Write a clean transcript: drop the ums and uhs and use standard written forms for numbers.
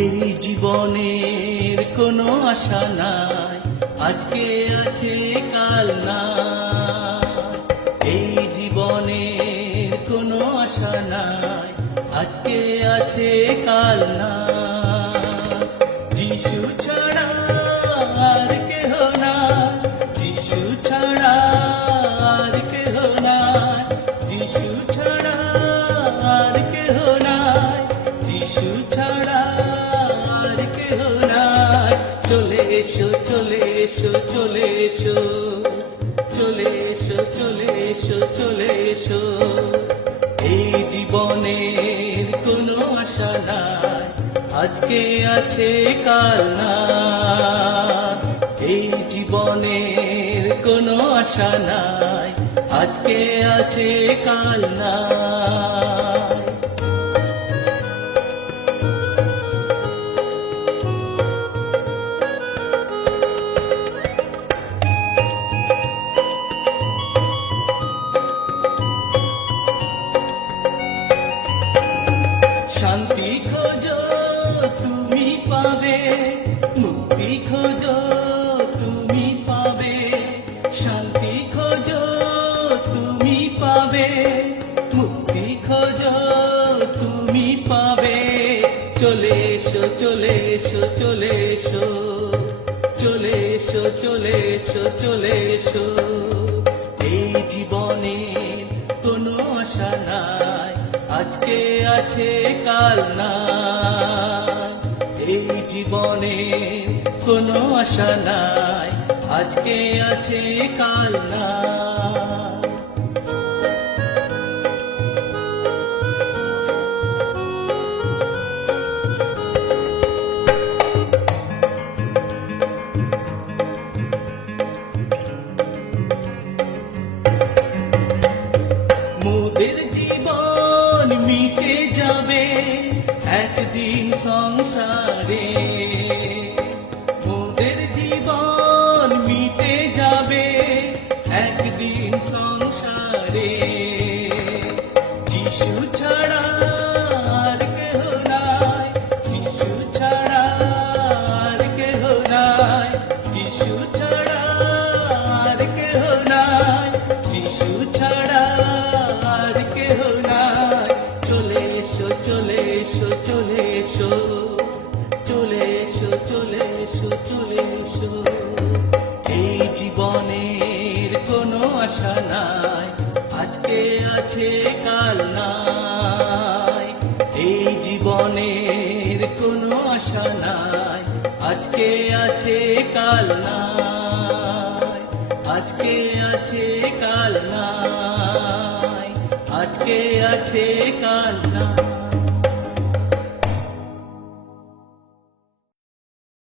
এই জীবনের কোনো আশা নাই, আজকে আছে কাল নাই। এই জীবনের কোনো আশা নাই, আজকে আছে কাল নাই। যিশু ছাড়া আর কেহ নাই, যিশু ছাড়া আর কেহ নাই, যিশু ছাড়া আর কেহ নাই, যিশু ছাড়া আর কেহ নাই। চলে এসো, চলে এসো, চলে এসো, চলে এসো, চলে এসো, চলে এসো। এই জীবনের কোনো আশা নাই, আজকে আছে কাল নাই। এই জীবনের কোনো আশা নাই, আজকে আছে কাল নাই। শান্তি খোঁজো তুমি পাবে, মুক্তি খোঁজো তুমি পাবে, শান্তি খোঁজো তুমি পাবে, মুক্তি খোঁজো তুমি পাবে। চলে এসো, চলে এসো, চলে এসো, চলে এসো, চলে এসো, চলে এসো। এই জীবনের কোনো আশা নাই, আজকে আছে কাল নাই। এই জীবনে কোনো আশা নাই, আজকে আছে কাল নাই। মোদের জীবন মিটে যাবে একদিন সংসারে, মোদের জীবন মিটে যাবে একদিন সংসারে। যিশু ছাড়া আর কেহ নাই, যিশু ছাড়া আর কেহ নাই, যিশু ছাড়া আর কেহ নাই, যিশু ছাড়া আর কেহ নাই। চলে এসো, চলে এসো, চলে এসো, চলে এসো, চলে এসো, চলে এসো। এই জীবনের কোনো আশা নাই, আজকে আছে কাল নাই। এই জীবনের কোনো আশা নাই, আজকে আছে কাল নাই। আজকে আছে কাল নাই, আজকে আছে কাল নাই।